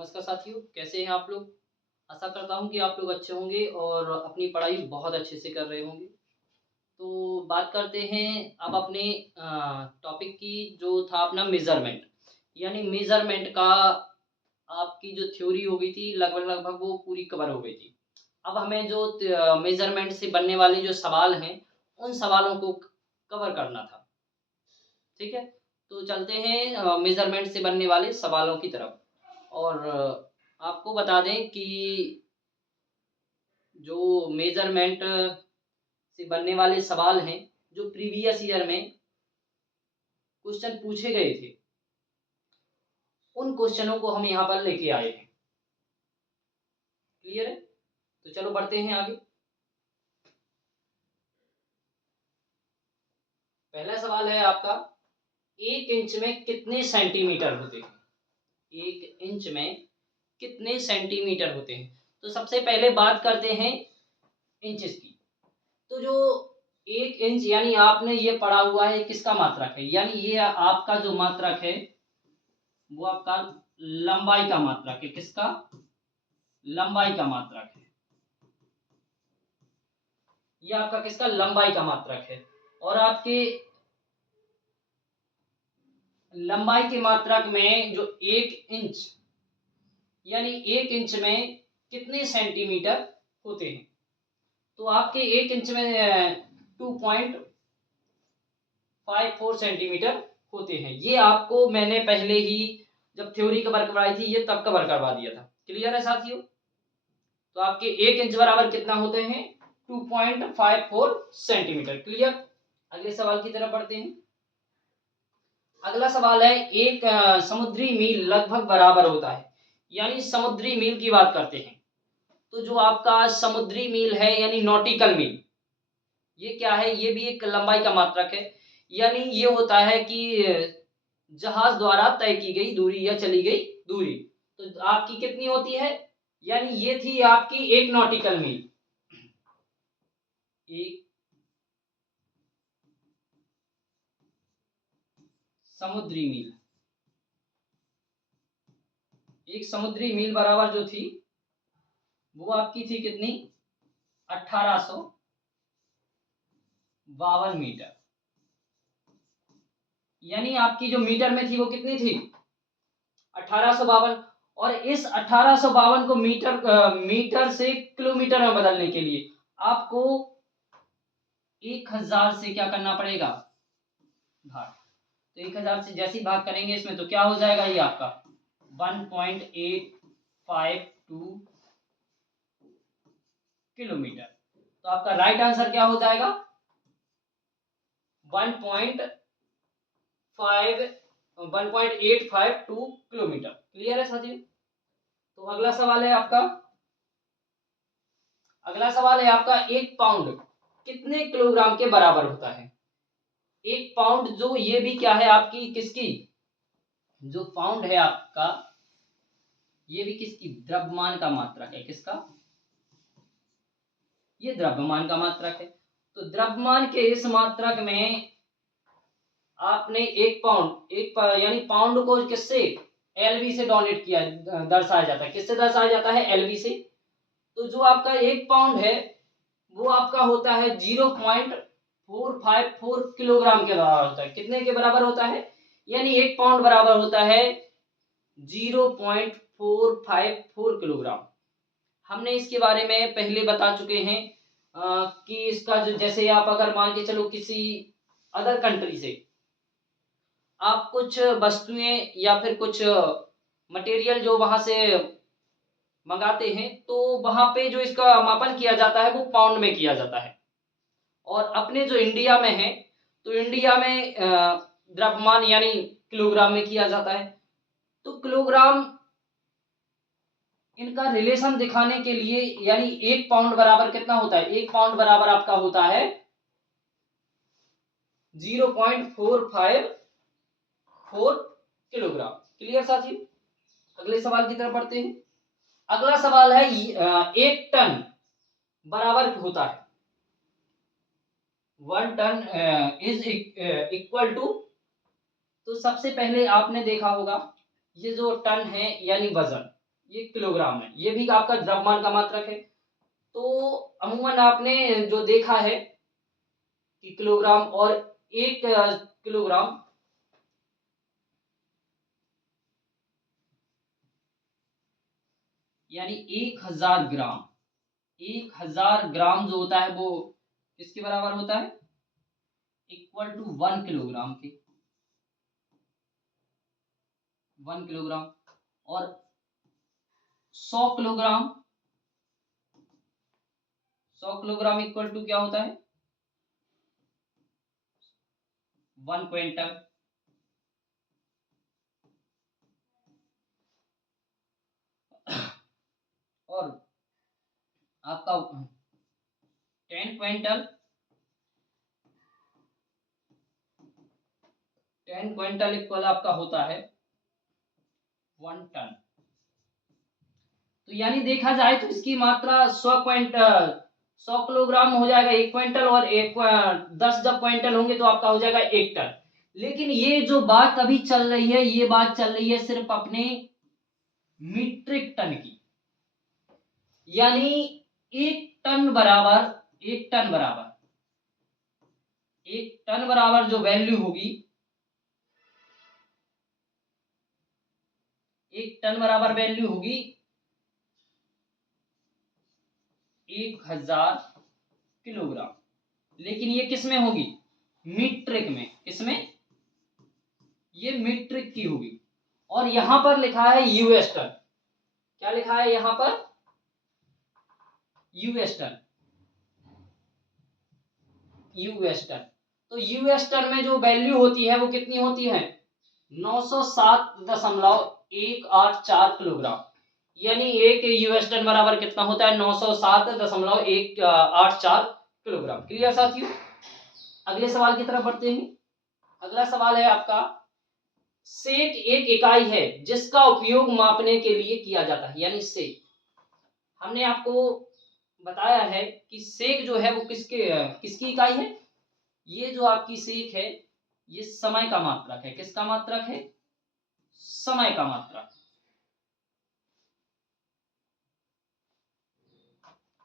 नमस्कार साथियों, कैसे हैं आप लोग? आशा करता हूँ कि आप लोग अच्छे होंगे और अपनी पढ़ाई बहुत अच्छे से कर रहे होंगे। तो बात करते हैं अब अपने टॉपिक की, जो था अपना मेज़रमेंट। यानी मेज़रमेंट का आपकी जो थ्योरी हो गई थी, लगभग-लगभग वो पूरी कवर हो गई थी। अब हमें जो मेज़रमेंट से बनने वाले जो सवाल हैं, उन सवालों को कवर करना था। ठीक है? तो चलते हैं मेज़रमेंट से बनने वाले सवालों की तरफ। और आपको बता दें कि जो मेज़रमेंट से बनने वाले सवाल हैं, जो प्रीवियस ईयर में क्वेश्चन पूछे गए थे, उन क्वेश्चनों को हम यहाँ पर लेके आए हैं। क्लियर है? तो चलो बढ़ते हैं आगे। पहला सवाल है आपका, 1 इंच में कितने सेंटीमीटर होते हैं? 1 इंच में कितने सेंटीमीटर होते हैं? तो सबसे पहले बात करते हैं इंचेस की। तो जो 1 इंच यानी आपने ये पढ़ा हुआ है, किसका मात्रक है? यानी ये आपका जो मात्रक है, वो आपका लंबाई का मात्रक है। किसका? लंबाई का मात्रक है। ये आपका किसका? लंबाई का मात्रक है। और आपके लंबाई के मात्रक में जो 1 इंच, यानी 1 इंच में कितने सेंटीमीटर होते हैं? तो आपके 1 इंच में 2.54 सेंटीमीटर होते हैं। ये आपको मैंने पहले ही जब थ्योरी कवर करवाई थी, ये तब कवर करवा दिया था। क्लियर है साथियों? तो आपके 1 इंच बराबर कितना होते हैं? 2.54 सेंटीमीटर। क्लियर? अगले सवाल की तरफ बढ़ते हैं। अगला सवाल है, एक समुद्री मील लगभग बराबर होता है। यानी समुद्री मील की बात करते हैं, तो जो आपका समुद्री मील है यानी नॉटिकल मील, ये क्या है? ये भी एक लंबाई का मात्रक है। यानी ये होता है कि जहाज द्वारा तय की गई दूरी या चली गई दूरी। तो आपकी कितनी होती है? यानी ये थी आपकी 1 नॉटिकल मील। एक समुद्री मील, एक समुद्री मील बराबर जो थी, वो आपकी थी कितनी? 1852 मीटर। यानी आपकी जो मीटर में थी वो कितनी थी? 1852। और इस 1852 को मीटर से किलोमीटर में बदलने के लिए आपको 1000 से क्या करना पड़ेगा? भाग। तो 1000 से जैसे ही भाग करेंगे इसमें, तो क्या हो जाएगा? ये आपका 1.852 किलोमीटर। तो आपका राइट आंसर क्या हो जाएगा? 1.852 किलोमीटर। क्लियर है साथियों? तो अगला सवाल है आपका, एक पाउंड कितने किलोग्राम के बराबर होता है? एक पाउंड, जो ये भी क्या है आपकी, किसकी? जो पाउंड है आपका, ये भी किसकी? द्रव्यमान का मात्रक है। किसका? ये द्रव्यमान का मात्रक है। तो द्रव्यमान के इस मात्रक में आपने यानी पाउंड को किससे? एलवी से डोनेट किया, दर्शाया जाता है। किससे दर्शाया जाता है? एलवी से। तो जो आपका 1 पाउंड है, वो आपका होता है 0.454 किलोग्राम के बराबर होता है। कितने के बराबर होता है? यानी 1 पाउंड बराबर होता है 0.454 किलोग्राम। हमने इसके बारे में पहले बता चुके हैं कि इसका जो, जैसे आप अगर मान के चलो किसी अदर कंट्री से आप कुछ वस्तुएं या फिर कुछ मटेरियल जो वहां से मंगाते हैं, तो वहां पे जो इसका मापन किया जाता है वो पाउंड में किया जाता है। और अपने जो इंडिया में है, तो इंडिया में द्रव्यमान यानी किलोग्राम में किया जाता है। तो किलोग्राम, इनका रिलेशन दिखाने के लिए, यानी 1 पाउंड बराबर कितना होता है? 1 पाउंड बराबर आपका होता है 0.454 किलोग्राम। क्लियर साथी? अगले सवाल की तरफ बढ़ते हैं। अगला सवाल है, 1 टन बराबर होता है, 1 टन इज इक्वल टू। तो सबसे पहले आपने देखा होगा, ये जो टन है यानी वजन, ये किलोग्राम है, ये भी आपका द्रव्यमान का मात्रक है। तो अमूमन आपने जो देखा है कि किलोग्राम और 1 किलोग्राम यानी 1000 ग्राम, 1000 ग्राम जो होता है वो किसके बराबर होता है? इक्वल टू 1 किलोग्राम के, 1 किलोग्राम। और 100 किलोग्राम, 100 किलोग्राम इक्वल टू क्या होता है? 1 क्विंटल। और आपका 10 क्विंटल, 10 क्विंटल इक्वल आपका होता है 1 टन। तो यानी देखा जाए तो इसकी मात्रा 100 किलोग्राम हो जाएगा 1 क्विंटल, और 10 जब क्विंटल होंगे तो आपका हो जाएगा 1 टन। लेकिन ये जो बात अभी चल रही है, ये बात चल रही है सिर्फ अपने मीट्रिक टन की। यानी 1 टन बराबर, 1 टन बराबर, 1 टन बराबर जो वैल्यू होगी, 1 टन बराबर वैल्यू होगी 1000 किलोग्राम। लेकिन ये किस में होगी? मीट्रिक में। किसमें? ये मीट्रिक की होगी। और यहां पर लिखा है यूएस टन। क्या लिखा है यहां पर? US ton, US ton. तो यूएस टन में जो वैल्यू होती है वो कितनी होती है? 907.184 किलोग्राम। यानी एक यूएस टन बराबर कितना होता है? 907.184 किलोग्राम। क्लियर साथियों? अगले सवाल की तरफ बढ़ते हैं। अगला सवाल है आपका, सेक एक इकाई है जिसका उपयोग मापने के लिए किया जाता है। यानी सेक, हमने आपको बताया है कि सेक जो है वो किसकी इकाई है? ये जो आपकी सेक है ये समय का मात्रक है। किसका मात्रक है? समय का मात्रक।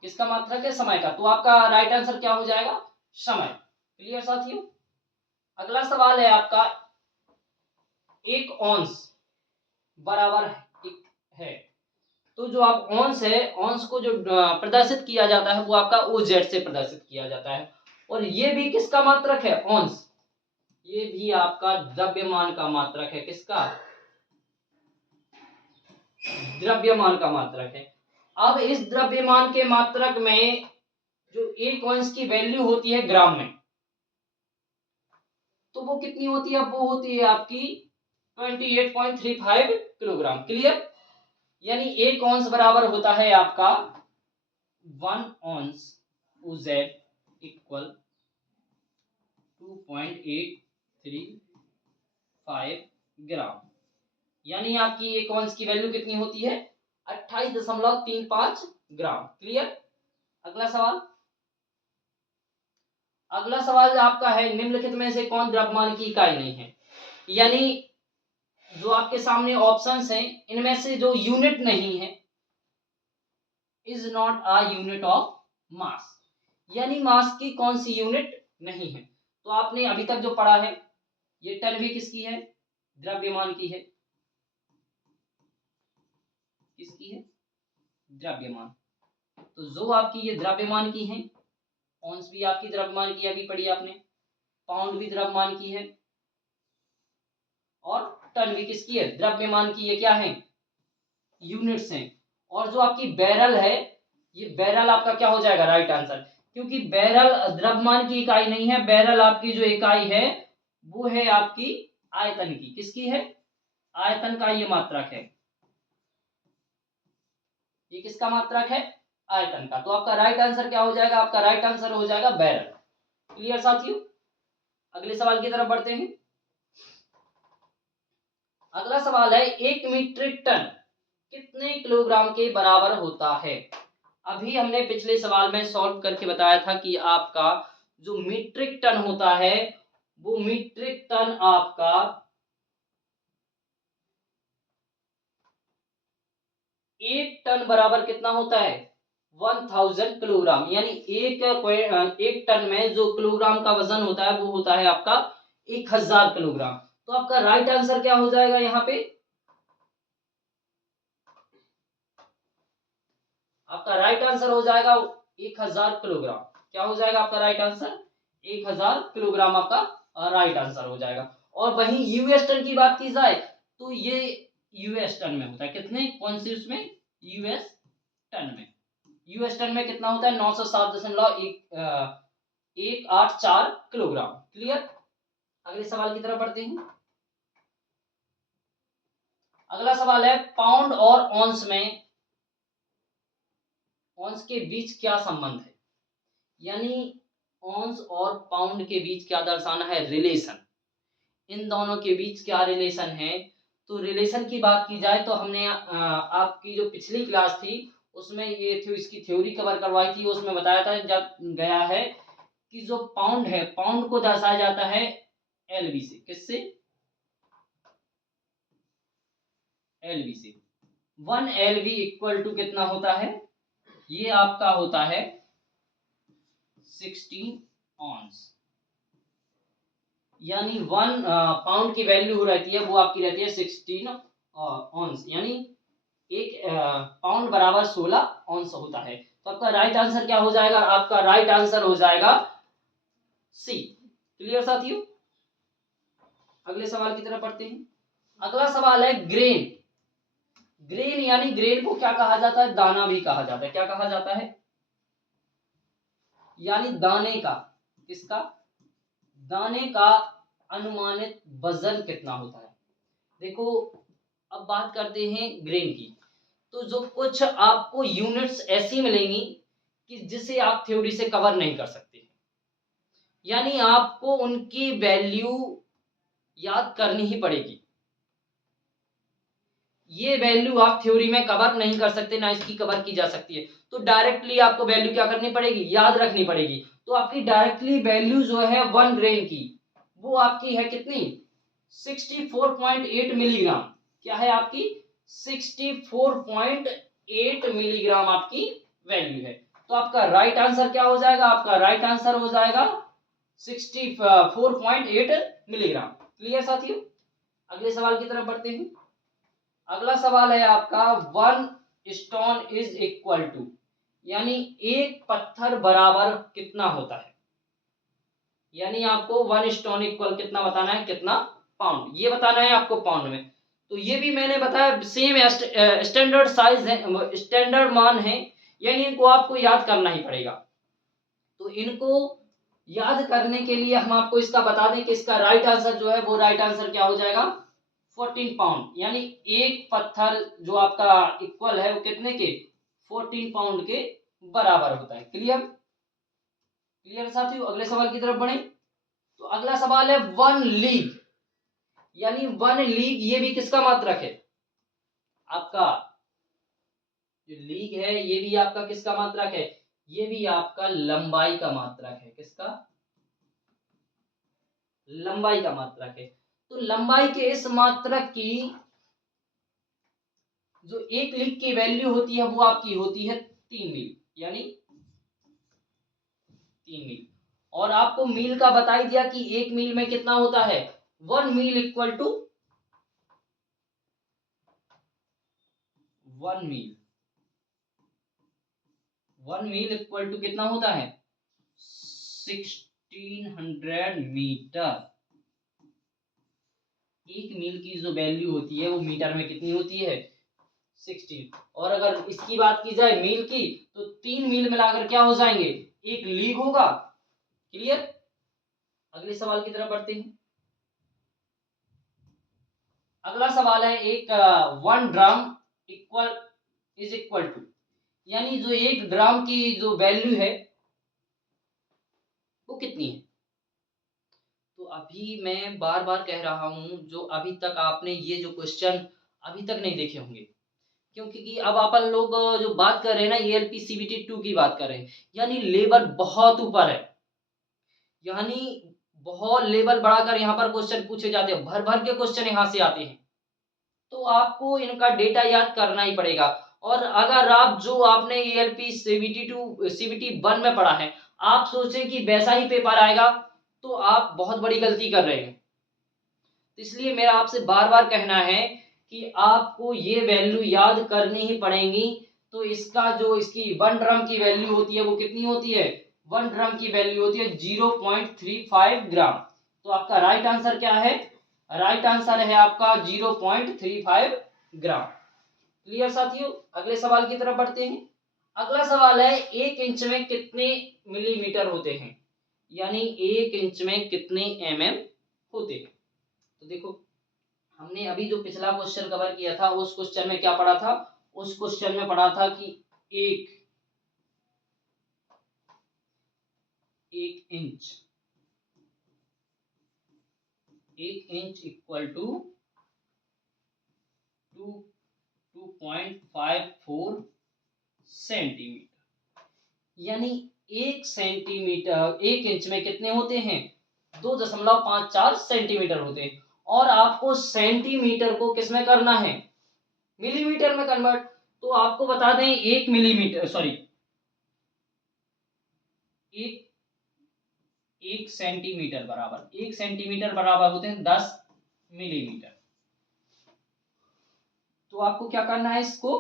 किसका मात्रक है? समय का। तो आपका राइट आंसर क्या हो जाएगा? समय। क्लियर साथियों? अगला सवाल है आपका, 1 औंस बराबर है। तो जो आप औंस है, औंस को जो प्रदर्शित किया जाता है वो आपका ओजेड से प्रदर्शित किया जाता है। और ये भी किसका मात्रक है? औंस। ये भी आपका द्रव्यमान का मात्रक है। किसका? द्रव्यमान का मात्रक है। अब इस द्रव्यमान के मात्रक में जो 1 औंस की वैल्यू होती है ग्राम में, तो वो कितनी होती है? वो होती है आपकी 28.35 किलोग्राम। क्लियर? यानी 1 औंस बराबर होता है आपका 1 औंस ओजेड इक्वल 2.835 ग्राम। यानी आपकी 1 औंस की वैल्यू कितनी होती है? 28.35 ग्राम। क्लियर? अगला सवाल, अगला सवाल आपका है, निम्नलिखित में से कौन द्रव्यमान की इकाई नहीं है? यानी जो आपके सामने ऑप्शंस हैं इनमें से जो यूनिट नहीं है, is not a unit of mass. यानी मास की कौन सी यूनिट नहीं है? तो आपने अभी तक जो पढ़ा है, ये टन भी किसकी है? द्रव्यमान की है। किसकी है? द्रव्यमान। तो जो आपकी ये द्रव्यमान की है, औंस भी आपकी द्रव्यमान की अभी पढ़ी आपने, पाउंड भी द्रव्यमान की है, और टन भी किसकी है? द्रव्यमान की है। क्या है? यूनिट्स हैं। और जो आपकी बैरल है, ये बैरल आपका क्या हो जाएगा? Right answer. क्योंकि बैरल द्रव्यमान की इकाई नहीं है, बैरल आपकी जो इकाई है वो है आपकी आयतन की। किसकी है? आयतन का ये मात्रक है। ये किसका मात्रक है? आयतन का। तो आपका राइट आंसर क्या हो जाएगा? आपका राइट आंसर हो जाएगा बैरल। क्लियर साथियों? अगले सवाल की तरफ बढ़ते हैं। अगला सवाल है, 1 मीट्रिक टन कितने किलोग्राम के बराबर होता है? अभी हमने पिछले सवाल में सॉल्व करके बताया था कि आपका जो मीट्रिक टन होता है वो मीट्रिक टन आपका एक टन बराबर कितना होता है 1000 किलोग्राम, यानी एक टन में जो किलोग्राम का वजन होता है वो होता है आपका 1000 किलोग्राम। तो आपका राइट आंसर क्या हो जाएगा यहाँ पे, आपका राइट आंसर हो जाएगा 1000 किलोग्राम। क्या हो जाएगा आपका राइट आंसर, 1000 किलोग्राम आपका राइट आंसर हो जाएगा। और वहीं यूएस टन की बात की जाए तो ये यूएस टन में होता है, कितने, कौन सी उसमें, यूएस टन में। यूएस टन में कितना होता है 907.184 किलोग्राम। क्लियर। अगले सवाल की तरफ बढ़ते हैं। अगला सवाल है पाउंड और ऑन्स में, ऑन्स के बीच क्या संबंध है, यानी ऑन्स और पाउंड के बीच क्या दर्शाना है, रिलेशन, इन दोनों के बीच क्या रिलेशन है। तो रिलेशन की बात की जाए तो हमने आपकी जो पिछली क्लास थी उसमें ये थी, इसकी थ्योरी कवर करवाई थी, उसमें बताया था जब गया है कि जो पाउंड है, पाउंड को दर्शाया जाता है एलबी से, किससे, एलबी से। 1 एलबी इक्वल टू कितना होता है, ये आपका होता है 16 ऑन्स, यानी 1 पाउंड की वैल्यू रहती है वो आपकी रहती है 16 ऑन्स, यानी एक पाउंड बराबर 16 ऑन्स होता है। तो आपका राइट आंसर क्या हो जाएगा, आपका राइट आंसर हो जाएगा सी। क्लियर साथियों। अगले सवाल की तरफ पढ़ते हैं। अगला सवाल है ग्रेन। ग्रेन यानी ग्रेन को क्या कहा जाता है, दाना भी कहा जाता है। क्या कहा जाता है, यानी दाने का, किसका, दाने का अनुमानित वजन कितना होता है। देखो अब बात करते हैं ग्रेन की। तो जो कुछ आपको यूनिट्स ऐसी मिलेंगी कि जिसे आप थ्योरी से कवर नहीं कर सकते, यानी आपको उनकी वैल्यू याद करनी ही पड़ेगी। ये वैल्यू आप थ्योरी में कवर नहीं कर सकते, ना इसकी कवर की जा सकती है। तो डायरेक्टली आपको वैल्यू क्या करनी पड़ेगी, याद रखनी पड़ेगी। तो आपकी डायरेक्टली वैल्यू जो है 1 ग्रेन की वो आपकी है कितनी, 64.8 मिलीग्राम। क्या है आपकी, 64.8 मिलीग्राम आपकी वैल्यू है। तो आपका राइट आंसर क्या हो जाएगा, आपका राइट आंसर हो जाएगा 64.8 मिलीग्राम। क्लियर साथियों। अगले सवाल की तरफ बढ़ते हैं। अगला सवाल है आपका 1 स्टोन इज इक्वल टू, यानी एक पत्थर बराबर कितना होता है, यानी आपको 1 स्टोन इक्वल कितना बताना है, कितना पाउंड, ये बताना है आपको पाउंड में। तो ये भी मैंने बताया सेम स्टैंडर्ड साइज है, स्टैंडर्ड मान है, यानी इनको आपको याद करना ही पड़ेगा। तो इनको याद करने के लिए हम आपको इसका बता दें कि इसका राइट आंसर जो है वो राइट आंसर क्या हो जाएगा 14 पाउंड, यानी एक पत्थर जो आपका इक्वल है वो कितने के 14 पाउंड के बराबर होता है। क्लियर। क्लियर साथियों। अगले सवाल की तरफ बढ़े। तो अगला सवाल है 1 लीग, यानी 1 लीग ये भी किसका मात्रक है, आपका जो लीग है ये भी आपका किसका मात्रक है, ये भी आपका लंबाई का मात्रक है। किसका, लंबाई का मात्रक है। तो लंबाई के इस मात्रक की जो एक लीग की वैल्यू होती है वो आपकी होती है 3 मील, यानी 3 मील। और आपको मील का बता ही दिया कि एक मील में कितना होता है 1 mile equal to 1 mile, 1 mile equal to कितना होता है 1600 मीटर। एक मील की जो वैल्यू होती है वो मीटर में कितनी होती है 16। और अगर इसकी बात की जाए मील की तो 3 मील मिलाकर क्या हो जाएंगे, एक लीग होगा। क्लियर। अगले सवाल की तरफ बढ़ते हैं। अगला सवाल है एक 1 dram equal is equal to, यानी जो एक ड्राम की जो वैल्यू है वो कितनी है। तो अभी मैं बार बार कह रहा हूं, जो अभी तक आपने ये जो क्वेश्चन अभी तक नहीं देखे होंगे, क्योंकि कि अब अपन लोग जो बात कर रहे हैं ना ELP CBT 2 की बात कर रहे हैं, यानी लेवल बहुत ऊपर है, यानी बहुत लेवल बढ़ाकर यहाँ पर क्वेश्चन पूछे जाते हैं, भर भर के क्वेश्चन यहाँ से आते हैं। तो आपको इनका डेटा याद करना ही पड़ेगा। और अगर आप जो आपने ALP CBT 1 में पढ़ा है, आप सोचें कि वैसा ही पेपर आएगा, तो आप बहुत बड़ी गलती कर रहे हैं। इसलिए मेरा आपसे बार बार कहना है कि आपको ये वैल्यू याद करनी ही पड़ेंगी। तो इसका जो इसकी 1 ड्रम की वैल्यू होती है वो कितनी होती है? 1 ड्रम की वैल्यू होती है 0.35 ग्राम। तो आपका राइट आंसर क्या है? राइट आंसर है आपका 0.35 ग्राम। क्लियर साथियों? अगले सवाल की तरफ बढ़ते हैं। अगला सवाल है 1 इंच में कितने मिलीमीटर होते हैं, यानी 1 इंच में कितने mm होते हैं। तो देखो, हमने अभी जो पिछला क्वेश्चन कवर किया था उस क्वेश्चन में क्या पढ़ा था? उस क्वेश्चन में पढ़ा था कि एक इंच इक्वल टू 2.54 सेंटीमीटर, यानी 1 इंच में कितने होते हैं? 2.54 सेंटीमीटर होते हैं। और आपको सेंटीमीटर को किस में करना है? मिलीमीटर में कन्वर्ट। तो आपको बता दें 1 मिलीमीटर सॉरी 1 सेंटीमीटर बराबर होते हैं 10 मिलीमीटर। तो आपको क्या करना है? इसको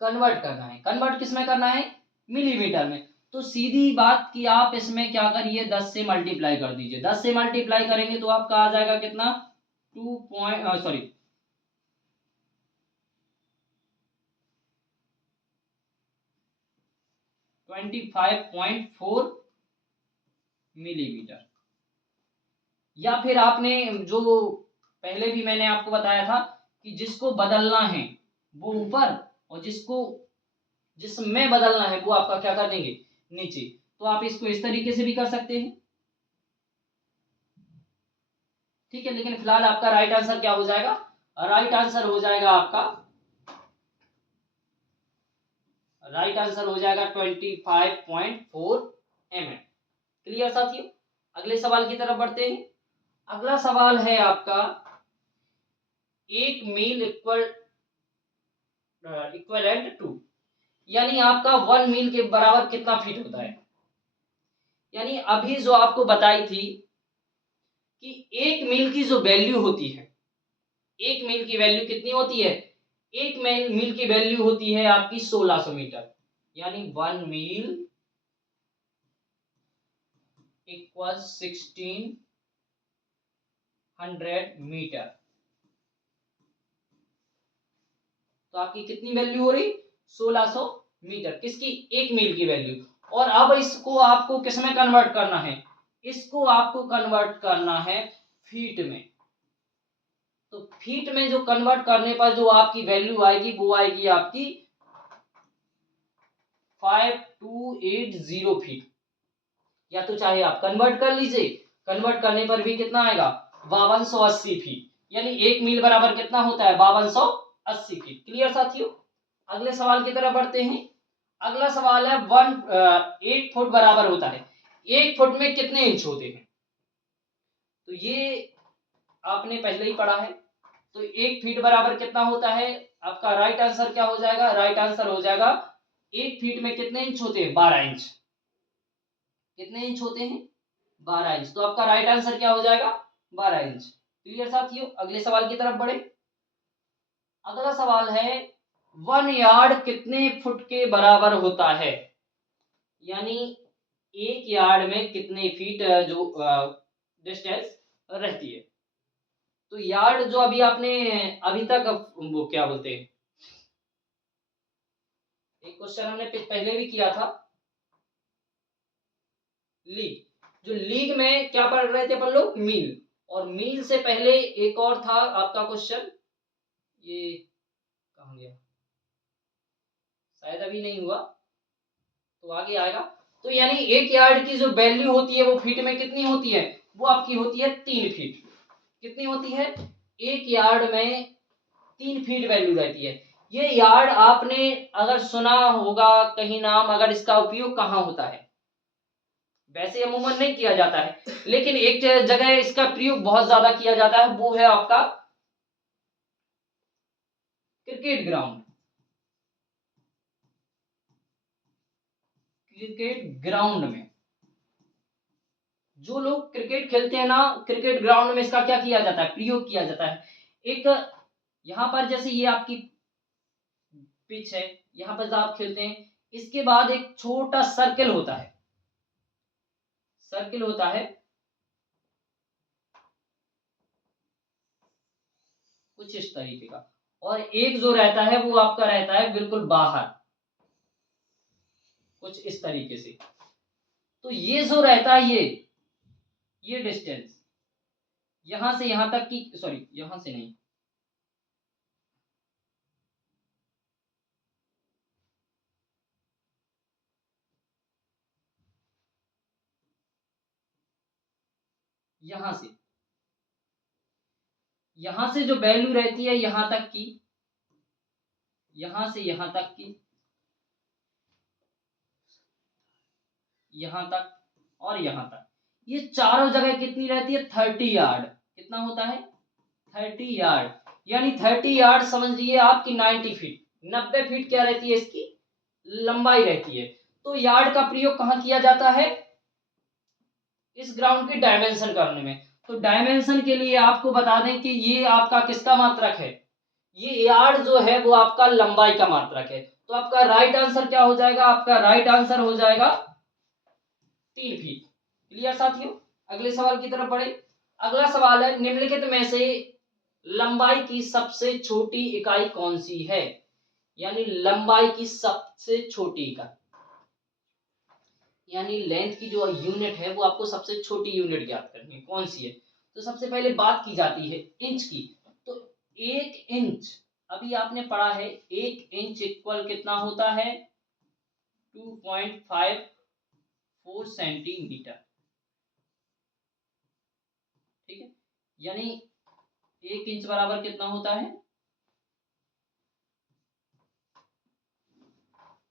कन्वर्ट करना है। कन्वर्ट किस में करना है? मिलीमीटर में। तो सीधी बात कि आप इसमें क्या करिए, 10 से मल्टीप्लाई कर दीजिए। 10 से मल्टीप्लाई करेंगे तो आपका आ जाएगा कितना? 25.4 मिलीमीटर। या फिर आपने जो पहले भी मैंने आपको बताया था कि जिसको बदलना है वो ऊपर, और जिसमें बदलना है वो आपका क्या कर देंगे? नीचे। तो आप इसको इस तरीके से भी कर सकते हैं, ठीक है। लेकिन फिलहाल आपका राइट आंसर क्या हो जाएगा? राइट आंसर हो जाएगा आपका 25.4 mm। क्लियर साथियों? अगले सवाल की तरफ बढ़ते हैं। अगला सवाल है आपका 1 मील इक्वलेंट टू, यानी आपका 1 मील के बराबर कितना फीट होता है। यानी अभी जो आपको बताई थी कि 1 मील की जो वैल्यू होती है, 1 मील की वैल्यू कितनी होती है? 1 मील की वैल्यू होती है आपकी 1600 मीटर, यानी 1 मील इक्वल 1600 मीटर। तो आपकी कितनी वैल्यू हो रही? 1600 मीटर। किसकी? 1 मील की वैल्यू। और अब इसको आपको किस में कन्वर्ट करना है? इसको आपको कन्वर्ट करना है फीट में। तो फीट में जो कन्वर्ट करने पर जो आपकी वैल्यू आएगी वो आएगी आपकी 5280 फीट। या तो चाहे आप कन्वर्ट कर लीजिए, कन्वर्ट करने पर भी कितना आएगा? 5280 फीट। यानी 1 मील बराबर कितना होता है? 5280 फीट। क्लियर साथियों? अगले सवाल की तरफ बढ़ते हैं। अगला सवाल है 1 फुट बराबर होता है, 1 फुट में कितने इंच होते हैं? तो ये आपने पहले ही पढ़ा है। तो 1 फीट बराबर कितना होता है? आपका राइट आंसर क्या हो जाएगा? राइट आंसर हो जाएगा 1 फीट में कितने इंच होते हैं? 12 इंच। कितने इंच होते हैं? 12 इंच। तो आपका राइट आंसर क्या हो जाएगा? 12 इंच। क्लियर साथियों? अगले सवाल की तरफ बढ़े। अगला सवाल है 1 यार्ड कितने फुट के बराबर होता है, यानी 1 यार्ड में कितने फीट जो डिस्टेंस रहती है। तो यार्ड जो अभी आपने अभी तक वो क्या बोलते हैं, एक क्वेश्चन हमने पहले भी किया था, लीग। जो लीग में क्या पढ़ रहे थे अपन लोग? मील। और मील से पहले एक और था आपका क्वेश्चन, ये कहाँ गया, शायद अभी नहीं हुआ, तो आगे आएगा। तो यानी 1 यार्ड की जो वैल्यू होती है वो फीट में कितनी होती है? वो आपकी होती है 3 फीट। कितनी होती है? 1 यार्ड में 3 फीट वैल्यू रहती है। ये यार्ड आपने अगर सुना होगा कहीं नाम, अगर इसका उपयोग कहाँ होता है? वैसे अमूमन नहीं किया जाता है, लेकिन एक जगह इसका प्रयोग बहुत ज्यादा किया जाता है, वो है आपका क्रिकेट ग्राउंड। क्रिकेट ग्राउंड में, जो लोग क्रिकेट खेलते हैं ना, क्रिकेट ग्राउंड में इसका क्या किया जाता है, प्रयोग किया जाता है। एक यहाँ पर जैसे ये आपकी पिच है, यहाँ पर जब आप खेलते हैं, इसके बाद एक छोटा सर्कल होता है, सर्कल होता है कुछ इस तरीके का, और एक जो रहता है वो आपका रहता है बिल्कुल बाहर, कुछ इस तरीके से। तो ये जो रहता है, ये डिस्टेंस यहां से यहां तक की, सॉरी यहां से नहीं, यहां से जो वैल्यू रहती है यहां तक की, यहां से यहां तक की, यहां तक और यहां तक, ये चारों जगह कितनी रहती है, 30 यार्ड। कितना होता है, 30 यार्ड। यानी 30 यार्ड समझ लीजिए आपकी 90 फीट, 90 फीट क्या रहती है इसकी लंबाई रहती है। तो यार्ड का प्रयोग कहां किया जाता है, इस ग्राउंड की डायमेंशन करने में। तो डायमेंशन के लिए आपको बता दें कि ये आपका किसका मात्रक है, ये यार्ड जो है वो आपका लंबाई का मात्रक है। तो आपका राइट आंसर क्या हो जाएगा, आपका राइट आंसर हो जाएगा 3 फीट। क्लियर साथियों, अगले सवाल की तरफ बढ़े। अगला सवाल है, निम्नलिखित में से लंबाई की सबसे छोटी इकाई कौन सी है, यानी लंबाई की सबसे छोटी इकाई, यानी लेंथ की जो यूनिट है वो आपको सबसे छोटी यूनिट ज्ञात करनी है, कौन सी है। तो सबसे पहले बात की जाती है इंच की। तो 1 इंच, अभी आपने पढ़ा है 1 इंच इक्वल कितना होता है, 2.54 सेंटीमीटर। ठीक है, यानी 1 इंच बराबर कितना होता है,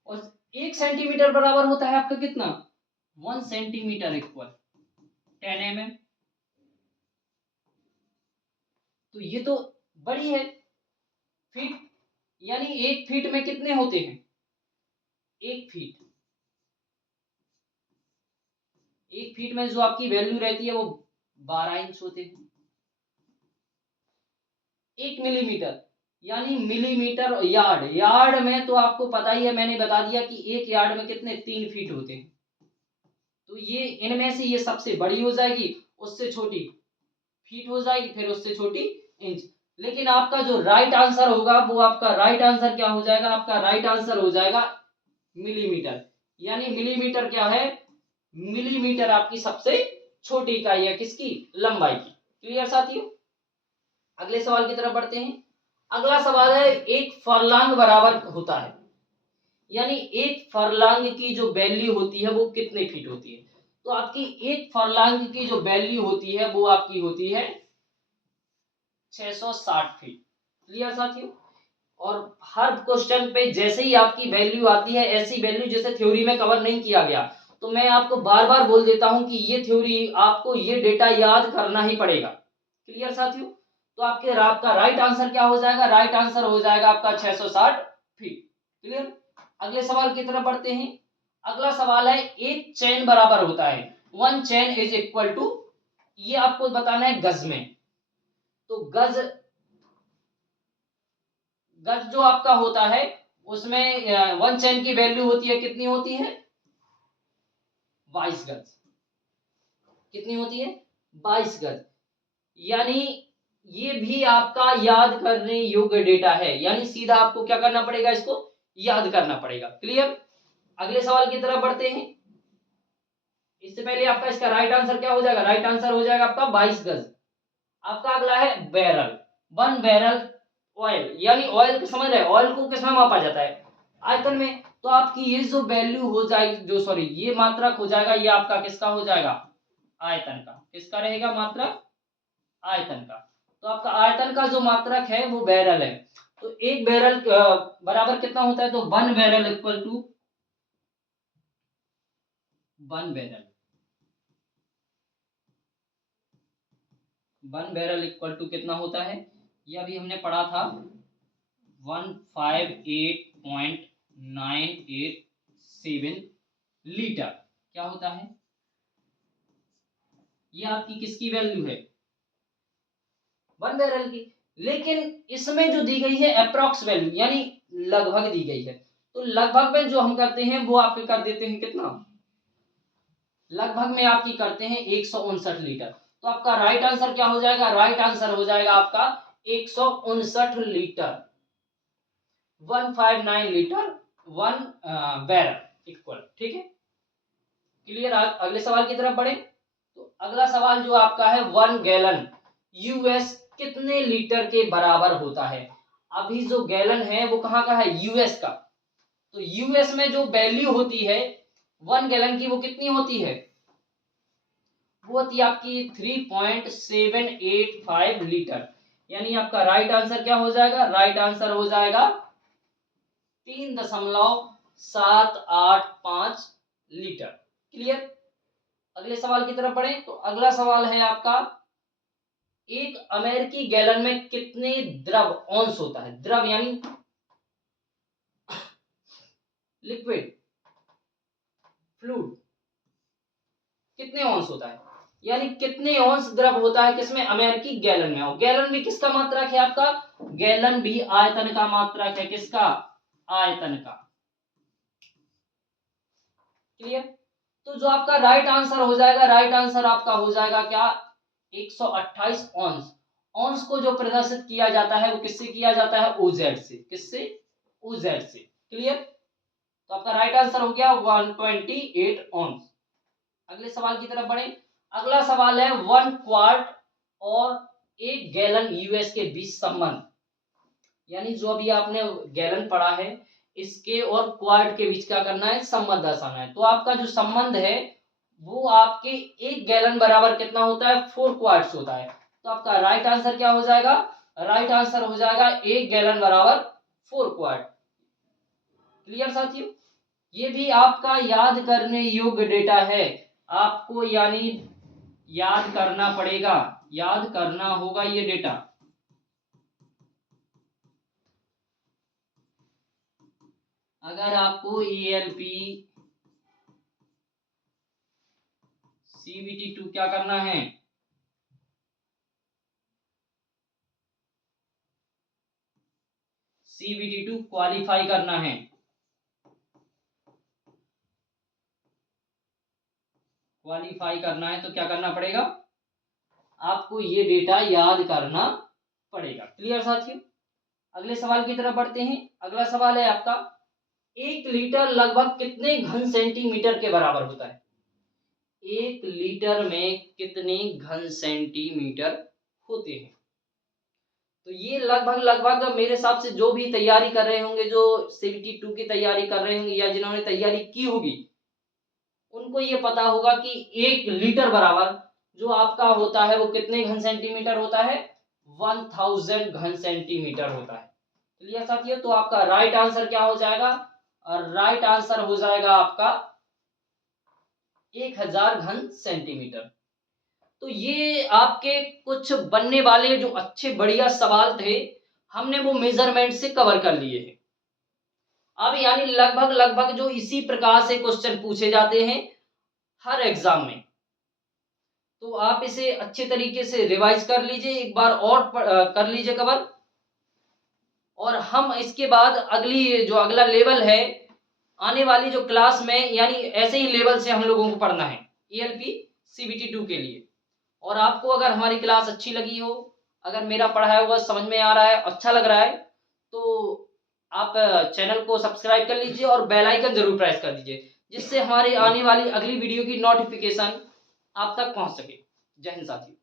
और 1 सेंटीमीटर बराबर होता है आपका कितना, 1 सेंटीमीटर इक्वल 10 mm। तो ये तो बड़ी है फीट, यानी 1 फीट में कितने होते हैं, 1 फीट, 1 फीट में जो आपकी वैल्यू रहती है वो 12 इंच होते हैं। 1 मिलीमीटर, यानी मिलीमीटर और यार्ड, यार्ड में तो आपको पता ही है, मैंने बता दिया कि एक यार्ड में कितने 3 फीट होते हैं। तो ये इनमें से ये सबसे बड़ी हो जाएगी, उससे छोटी फीट हो जाएगी, फिर उससे छोटी इंच। लेकिन आपका जो राइट आंसर होगा वो आपका राइट आंसर क्या हो जाएगा, आपका राइट आंसर हो जाएगा मिलीमीटर। यानी मिलीमीटर क्या है, मिलीमीटर आपकी सबसे छोटी इकाई है किसकी, लंबाई की। क्लियर साथियों, अगले सवाल की तरफ बढ़ते हैं। अगला सवाल है, एक फरलांग बराबर होता है, यानी एक फरलांग की जो वैल्यू होती है वो कितने फीट होती है। तो आपकी एक फरलांग की जो वैल्यू होती है वो आपकी होती है 660 फीट। क्लियर साथियों, और हर क्वेश्चन पे जैसे ही आपकी वैल्यू आती है, ऐसी वैल्यू जैसे थ्योरी में कवर नहीं किया गया, तो मैं आपको बार बार बोल देता हूं कि ये थ्योरी आपको ये डेटा याद करना ही पड़ेगा। क्लियर साथियों, तो आपका राइट आंसर क्या हो जाएगा, राइट आंसर हो जाएगा आपका 660 फीट। क्लियर, अगले सवाल की तरफ बढ़ते हैं। अगला सवाल है, एक चैन बराबर होता है, 1 चैन इज इक्वल टू, ये आपको बताना है गज में। तो गज, गज जो आपका होता है उसमें 1 चैन की वैल्यू होती है, कितनी होती है, 22 गज। कितनी होती है, 22 गज। यानी ये भी आपका याद करने योग्य डेटा है, यानी सीधा आपको क्या करना पड़ेगा, इसको याद करना पड़ेगा। क्लियर, अगले सवाल की तरफ बढ़ते हैं। इससे पहले आपका इसका राइट आंसर क्या हो जाएगा, राइट आंसर हो जाएगा आपका 22 गज। आपका अगला है बैरल, 1 बैरल ऑयल, यानी ऑयल समझ रहे, ऑयल को किसमें मापा जाता है, आयतन में। तो आपकी ये जो वैल्यू हो जाएगी, जो सॉरी ये मात्रक हो जाएगा, ये आपका किसका हो जाएगा, आयतन का। किसका रहेगा मात्रक, आयतन का। तो आपका आयतन का जो मात्रक है वो बैरल है। तो एक बैरल बराबर कितना होता है, तो 1 barrel equal to 1 barrel, 1 barrel equal to कितना होता है, ये अभी हमने पढ़ा था 158.987 लीटर क्या होता है, ये आपकी किसकी वैल्यू है, 1 बैरल की। लेकिन इसमें जो दी गई है अप्रोक्स वैल्यू यानी लगभग दी गई है, तो लगभग में जो हम करते हैं वो आपके कर देते हैं कितना, लगभग में आपकी करते हैं 159 लीटर। तो आपका राइट आंसर क्या हो जाएगा, राइट आंसर हो जाएगा आपका 159 लीटर, 159 लीटर 1 बैरल इक्वल। ठीक है, क्लियर। अगले सवाल की तरफ बढ़े। तो अगला सवाल जो आपका है 1 गैलन यूएस कितने लीटर के बराबर होता है। अभी जो गैलन है वो कहाँ का है, यूएस का। तो यूएस में जो वैल्यू होती है 1 गैलन की वो कितनी होती है, वो होती है आपकी 3.785 लीटर। यानी आपका राइट आंसर क्या हो जाएगा, राइट आंसर हो जाएगा 3.785 लीटर। क्लियर। अगले सवाल की तरफ बढ़े। तो अगला सवाल है आपका, एक अमेरिकी गैलन में कितने द्रव औंस होता है, द्रव यानी लिक्विड फ्लूइड, कितने औंस होता है, यानी कितने औंस द्रव होता है किसमें, अमेरिकी गैलन में। और गैलन भी किसका मात्रक है आपका, गैलन भी आयतन का मात्रक है, किसका, आयतन का। क्लियर। तो जो आपका राइट आंसर हो जाएगा, राइट आंसर आपका हो जाएगा क्या, 128 औंस। औंस को जो प्रदर्शित किया जाता है वो किससे किया जाता है, ओजेड से, किससे, ओजेड से। क्लियर। तो आपका राइट आंसर हो गया 128 औंस। अगले सवाल की तरफ बढ़े। अगला सवाल है 1 क्वार्ट और 1 गैलन यूएस के बीच संबंध, यानी जो अभी आपने गैलन पढ़ा है इसके और क्वार्ट के बीच क्या करना है, संबंध दर्शाना है। तो आपका जो संबंध है वो आपके 1 गैलन बराबर कितना होता है, 4 क्वार्ट्स होता है। तो आपका राइट आंसर क्या हो जाएगा, राइट आंसर हो जाएगा 1 गैलन बराबर 4 क्वार्ट। क्लियर साथियों। ये भी आपका याद करने योग्य डेटा है, आपको यानी याद करना पड़ेगा, याद करना होगा ये डेटा। अगर आपको ELP CBT2 क्या करना है, CBT2 क्वालिफाई करना है, क्वालिफाई करना है तो क्या करना पड़ेगा, आपको ये डेटा याद करना पड़ेगा। क्लियर साथियों। अगले सवाल की तरफ बढ़ते हैं। अगला सवाल है आपका, 1 लीटर लगभग कितने घन सेंटीमीटर के बराबर होता है, 1 लीटर में कितने घन सेंटीमीटर होते हैं। तो ये लगभग लगभग मेरे हिसाब से जो भी तैयारी कर रहे होंगे, जो CBT2 की तैयारी कर रहे होंगे या जिन्होंने तैयारी की होगी, उनको ये पता होगा कि 1 लीटर बराबर जो आपका होता है वो कितने घन सेंटीमीटर होता है, 1000 घन सेंटीमीटर होता है। क्लियर साथियों। तो आपका राइट आंसर क्या हो जाएगा, और राइट आंसर हो जाएगा आपका 1000 घन सेंटीमीटर। तो ये आपके कुछ बनने वाले जो अच्छे बढ़िया सवाल थे, हमने वो मेजरमेंट से कवर कर लिए हैं। अब यानी लगभग लगभग जो इसी प्रकार से क्वेश्चन पूछे जाते हैं हर एग्जाम में, तो आप इसे अच्छे तरीके से रिवाइज कर लीजिए, एक बार और कर लीजिए कवर। और हम इसके बाद अगली जो अगला लेवल है आने वाली जो क्लास में, यानी ऐसे ही लेवल से हम लोगों को पढ़ना है ELP CBT2 के लिए। और आपको अगर हमारी क्लास अच्छी लगी हो, अगर मेरा पढ़ाया हुआ समझ में आ रहा है, अच्छा लग रहा है, तो आप चैनल को सब्सक्राइब कर लीजिए और बेल आइकन जरूर प्रेस कर दीजिए, जिससे हमारी आने वाली अगली वीडियो की नोटिफिकेशन आप तक पहुंच सके। जय हिंद साथियों।